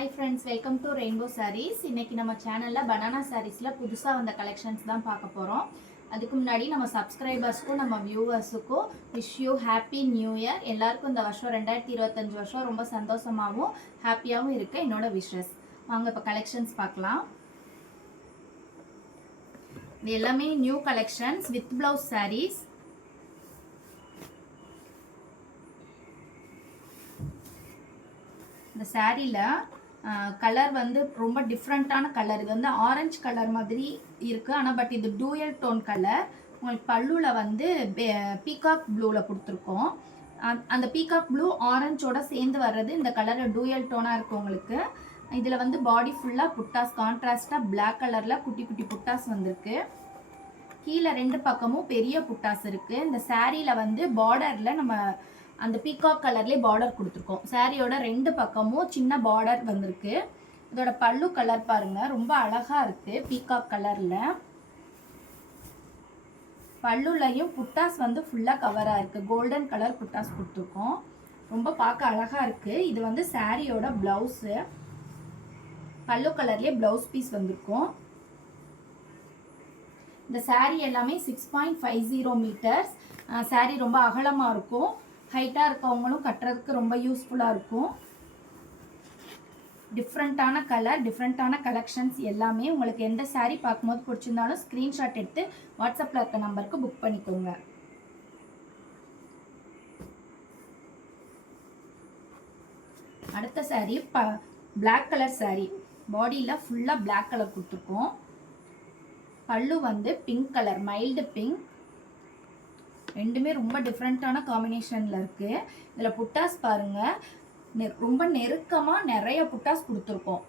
Hi friends, welcome to Rainbow Sarees. இன்னைக்கு நம்ம சேனல்ல banana sareesல புதுசா வந்த கலெக்ஷன்ஸ் தான் பார்க்க போறோம். அதுக்கு முன்னாடி நம்ம சப்ஸ்கிரைபர்ஸ்க்கும் நம்ம வியூவர்ஸ்க்கும் wish you happy new year. எல்லாருக்கும் இந்த வருஷம் 2025 வருஷம் ரொம்ப சந்தோஷமாகவும் ஹாப்பியாகவும் இருக்க என்னோட விஷஸ். வாங்க இப்போ கலெக்ஷன்ஸ் பார்க்கலாம். இது எல்லாமே new collections with blouse sarees. இந்த சாரியில் கலர் வந்து ரொம்ப டிஃப்ரெண்ட்டான கலர். இது வந்து ஆரஞ்சு கலர் மாதிரி இருக்குது, ஆனால் பட் இது டூயல் டோன் கலர். உங்களுக்கு பல்லுவில் வந்து பீகாக் ப்ளூவில் கொடுத்துருக்கோம். அந்த பீகாக் ப்ளூ ஆரஞ்சோட சேர்ந்து வர்றது இந்த கலர் டூயல் டோனாக இருக்குது உங்களுக்கு. இதில் வந்து பாடி ஃபுல்லாக புட்டாஸ் கான்ட்ராஸ்டாக பிளாக் கலரில் குட்டி குட்டி புட்டாஸ் வந்திருக்கு. கீழே ரெண்டு பக்கமும் பெரிய புட்டாஸ் இருக்குது. இந்த சாரியில் வந்து பார்டரில் நம்ம அந்த பீகாக் கலர்லேயே பார்டர் கொடுத்துருக்கோம். சாரியோட ரெண்டு பக்கமும் சின்ன பார்டர் வந்திருக்கு. இதோட பல்லு கலர் பாருங்க, ரொம்ப அழகா இருக்கு. பீகாக் கலர்ல பல்லுலையும் புட்டாஸ் வந்து ஃபுல்லா கவரா இருக்கு. கோல்டன் கலர் புட்டாஸ் கொடுத்துருக்கோம். ரொம்ப பார்க்க அழகா இருக்கு. இது வந்து சாரியோட பிளவுஸ். பல்லு கலர்லயே பிளவுஸ் பீஸ் வந்திருக்கும். இந்த சாரி எல்லாமே 6.50 மீட்டர்ஸ். சாரி ரொம்ப அகலமா இருக்கும். ஹைட்டாக இருக்கவங்களும் கட்டுறதுக்கு ரொம்ப யூஸ்ஃபுல்லாக இருக்கும். டிஃப்ரெண்ட்டான கலர், டிஃப்ரெண்ட்டான கலெக்ஷன்ஸ் எல்லாமே. உங்களுக்கு எந்த சாரீ பார்க்கும்போது பிடிச்சிருந்தாலும் ஸ்க்ரீன்ஷாட் எடுத்து வாட்ஸ்அப்பில் இருக்க நம்பருக்கு புக் பண்ணிக்கோங்க. அடுத்த சாரீ பிளாக் கலர் சாரீ. பாடியில் ஃபுல்லாக பிளாக் கலர் கொடுத்துருக்கோம். பல்லு வந்து பிங்க் கலர், மைல்டு பிங்க். ரெண்டுமே ரொம்ப டிஃப்ரெண்ட்டான காம்பினேஷனில் இருக்குது. இதில் புட்டாஸ் பாருங்கள், ரொம்ப நெருக்கமாக நிறைய புட்டாஸ் கொடுத்துருக்கோம்.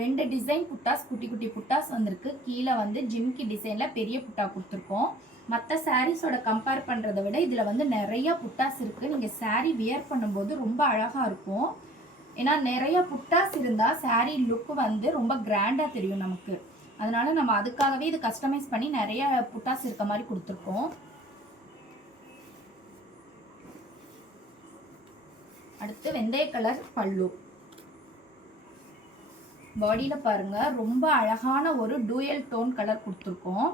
ரெண்டு டிசைன் புட்டாஸ், குட்டி குட்டி புட்டாஸ் வந்திருக்கு. கீழே வந்து ஜிம்கி டிசைனில் பெரிய புட்டா கொடுத்துருக்கோம். மற்ற சாரீஸோட கம்பேர் பண்ணுறதை விட இதில் வந்து நிறைய புட்டாஸ் இருக்குது. நீங்கள் சாரீ வியர் பண்ணும்போது ரொம்ப அழகாக இருக்கும். ஏன்னா நிறைய புட்டாஸ் இருந்தால் சாரீ லுக்கு வந்து ரொம்ப கிராண்டாக தெரியும் நமக்கு. அதனால நம்ம அதுக்காகவே இது கஸ்டமைஸ் பண்ணி நிறைய புட்டாஸ் இருக்க மாதிரி கொடுத்துருக்கோம். அடுத்து வெந்தய கலர் பல்லு. பாடியில் பாருங்க, ரொம்ப அழகான ஒரு டூயல் டோன் கலர் கொடுத்துருக்கோம்.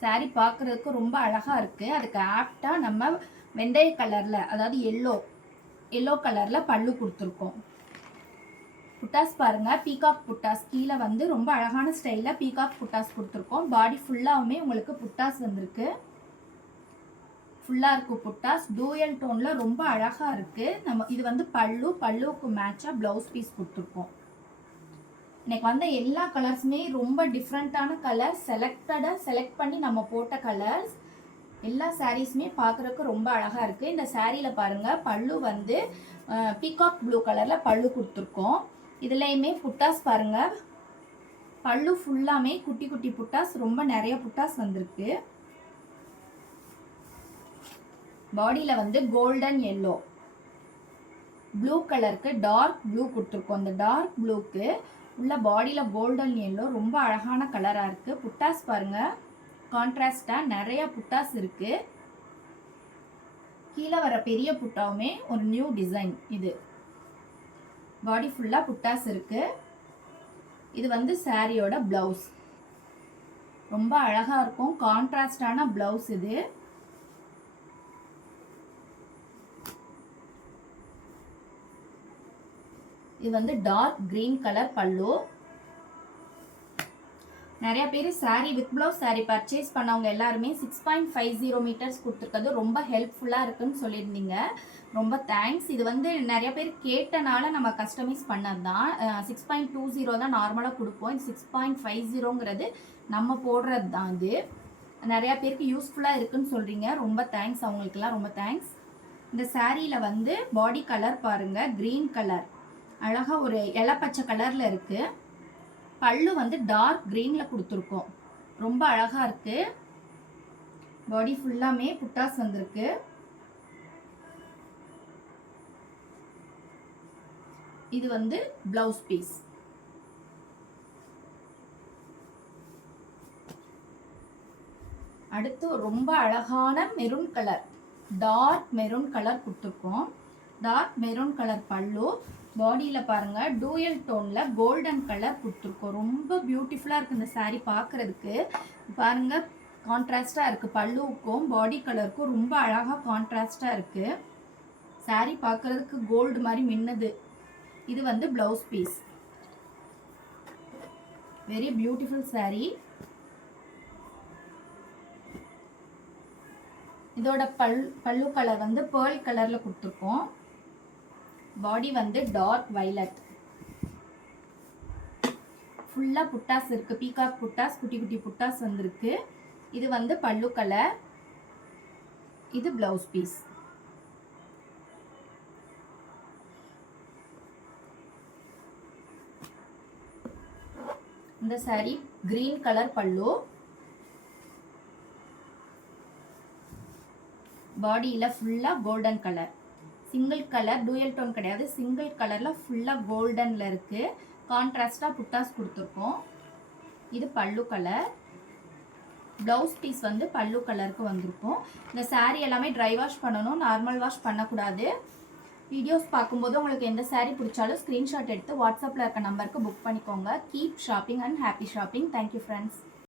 சாரி பார்க்குறதுக்கு ரொம்ப அழகாக இருக்குது. அதுக்கு ஆப்டாக நம்ம வெந்தய கலரில், அதாவது எல்லோ கலரில் பல்லு கொடுத்துருக்கோம். புட்டாஸ் பாருங்கள், பீகாக் புட்டாஸ். கீழே வந்து ரொம்ப அழகான ஸ்டைலில் பீகாக் புட்டாஸ் கொடுத்துருக்கோம். பாடி ஃபுல்லாகவுமே உங்களுக்கு புட்டாஸ் வந்திருக்கு. ஃபுல்லாக இருக்கும் புட்டாஸ். டூயல் டோனில் ரொம்ப அழகாக இருக்குது. நம்ம இது வந்து பல்லுவுக்கு மேட்சாக ப்ளவுஸ் பீஸ் கொடுத்துருக்கோம். இன்னைக்கு வந்து எல்லா கலர்ஸுமே ரொம்ப டிஃப்ரெண்ட்டான கலர். செலக்ட் பண்ணி நம்ம போட்ட கலர்ஸ். எல்லா சாரீஸுமே பார்க்குறதுக்கு ரொம்ப அழகாக இருக்குது. இந்த சாரியில் பாருங்கள், பல்லு வந்து பீகாக் ப்ளூ கலரில் பல்லு கொடுத்துருக்கோம். இதுலேயுமே புட்டாஸ் பாருங்கள், பல்லு ஃபுல்லாமே குட்டி குட்டி புட்டாஸ், ரொம்ப நிறைய புட்டாஸ் வந்திருக்கு. பாடியில் வந்து கோல்டன் எல்லோ, ப்ளூ கலருக்கு டார்க் ப்ளூ கொடுத்துருக்கோம். அந்த டார்க் ப்ளூக்கு உள்ள பாடியில் கோல்டன் எல்லோ ரொம்ப அழகான கலராக இருக்குது. புட்டாஸ் பாருங்கள், கான்ட்ராஸ்டாக நிறைய புட்டாஸ் இருக்குது. கீழே வர பெரிய புட்டாவுமே ஒரு நியூ டிசைன். இது பாடி ஃபுல்லாக புட்டாஸ் இருக்குது. இது வந்து சாரியோட ப்ளவுஸ். ரொம்ப அழகாக இருக்கும். கான்ட்ராஸ்டான ப்ளவுஸ் இது. இது வந்து டார்க் கிரீன் கலர் பல்லு. நிறைய பேர் sari with blouse sari purchase பண்ணவங்க எல்லாருமே 6.50 மீட்டர்ஸ் கொடுத்துருக்கிறது ரொம்ப ஹெல்ப்ஃபுல்லாக இருக்குன்னு சொல்லியிருந்தீங்க. ரொம்ப தேங்க்ஸ். இது வந்து நிறைய பேர் கேட்டனால நம்ம கஸ்டமைஸ் பண்ணது தான். 6.20 தான் நார்மலாக கொடுப்போம். இது 6.50ங்கிறது நம்ம போடுறது தான். இது நிறையா பேருக்கு யூஸ்ஃபுல்லாக இருக்குன்னு சொல்கிறீங்க. ரொம்ப தேங்க்ஸ், அவங்களுக்கெல்லாம் ரொம்ப தேங்க்ஸ். இந்த சாரியில் வந்து பாடி கலர் பாருங்கள், க்ரீன் கலர், அழகா ஒரு இளப்பச்சை கலர்ல இருக்கு. பல்லு வந்து டார்க் கிரீன்ல கொடுத்துருக்கோம். ரொம்ப அழகா இருக்கு. பாடி ஃபுல்லாமே புட்டாஸ் வந்திருக்கு. இது வந்து பிளவுஸ் பீஸ். அடுத்து ரொம்ப அழகான maroon colour, dark maroon colour கொடுத்துருக்கோம். Dark maroon colour pallu. பாடியில் பாருங்கள் டூயல் டோனில் கோல்டன் கலர் கொடுத்துருக்கோம். ரொம்ப பியூட்டிஃபுல்லாக இருக்குது இந்த saree பார்க்குறதுக்கு. பாருங்கள் கான்ட்ராஸ்டாக இருக்குது, பல்லுவுக்கும் பாடி கலருக்கும் ரொம்ப அழகாக கான்ட்ராஸ்டாக இருக்குது. saree பார்க்குறதுக்கு கோல்டு மாதிரி மின்னுது. இது வந்து blouse piece. Very beautiful saree. இதோட பல்லு கலர் வந்து பேர்ல் கலரில் கொடுத்துருக்கோம். பாடி வந்து டார்க் வைலட். ஃபுல்லாக புட்டாஸ் இருக்குது, பீகாக் புட்டாஸ், குட்டி குட்டி புட்டாஸ் வந்திருக்கு. இது வந்து பல்லு கலர். இது ப்ளவுஸ் பீஸ். இந்த saree green கலர் பல்லு. பாடியில் ஃபுல்லாக golden colour. Single colour, dual tone கிடையாது, சிங்கிள் கலரில் ஃபுல்லாக கோல்டனில் இருக்குது. கான்ட்ராஸ்டாக புட்டாஸ் கொடுத்துருக்கோம். இது பல்லு கலர். ப்ளவுஸ் பீஸ் வந்து பல்லு கலருக்கு வந்திருக்கும். இந்த saree எல்லாமே ட்ரை வாஷ் பண்ணணும், நார்மல் வாஷ் பண்ணக்கூடாது. வீடியோஸ் பார்க்கும்போது உங்களுக்கு எந்த saree பிடிச்சாலும் ஸ்க்ரீன்ஷாட் எடுத்து வாட்ஸ்அப்பில் இருக்க நம்பருக்கு புக் பண்ணிக்கோங்க. Keep shopping and happy shopping. Thank you friends.